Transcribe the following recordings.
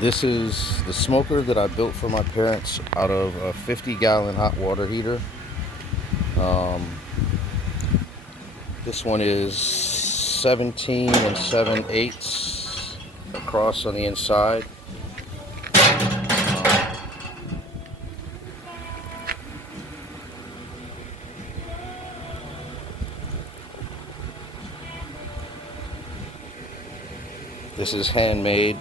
This is the smoker that I built for my parents out of a 50-gallon hot water heater. This one is 17 7/8 across on the inside. This is handmade.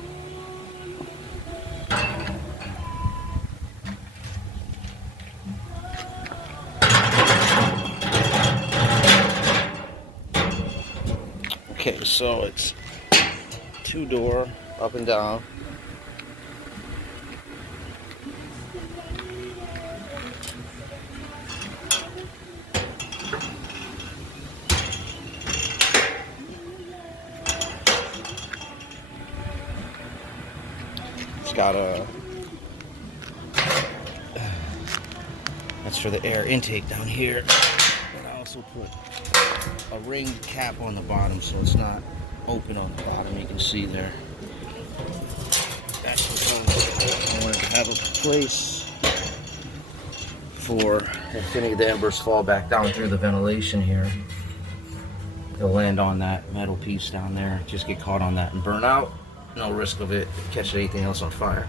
Okay, so it's 2-door up and down. It's got that's for the air intake down here. And I also put a ring cap on the bottom so it's not open on the bottom. You can see there. That's because I wanted to have a place for if any of the embers fall back down through the ventilation here, they'll land on that metal piece down there, just get caught on that and burn out. No risk of it catching anything else on fire.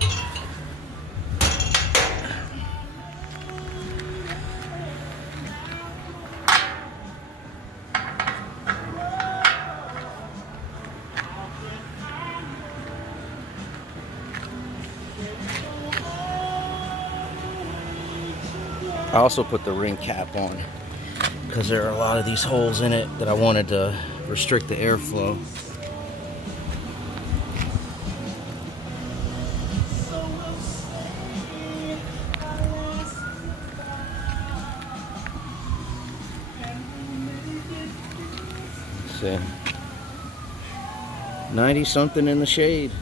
I also put the ring cap on because there are a lot of these holes in it that I wanted to restrict the airflow. See, 90 something in the shade.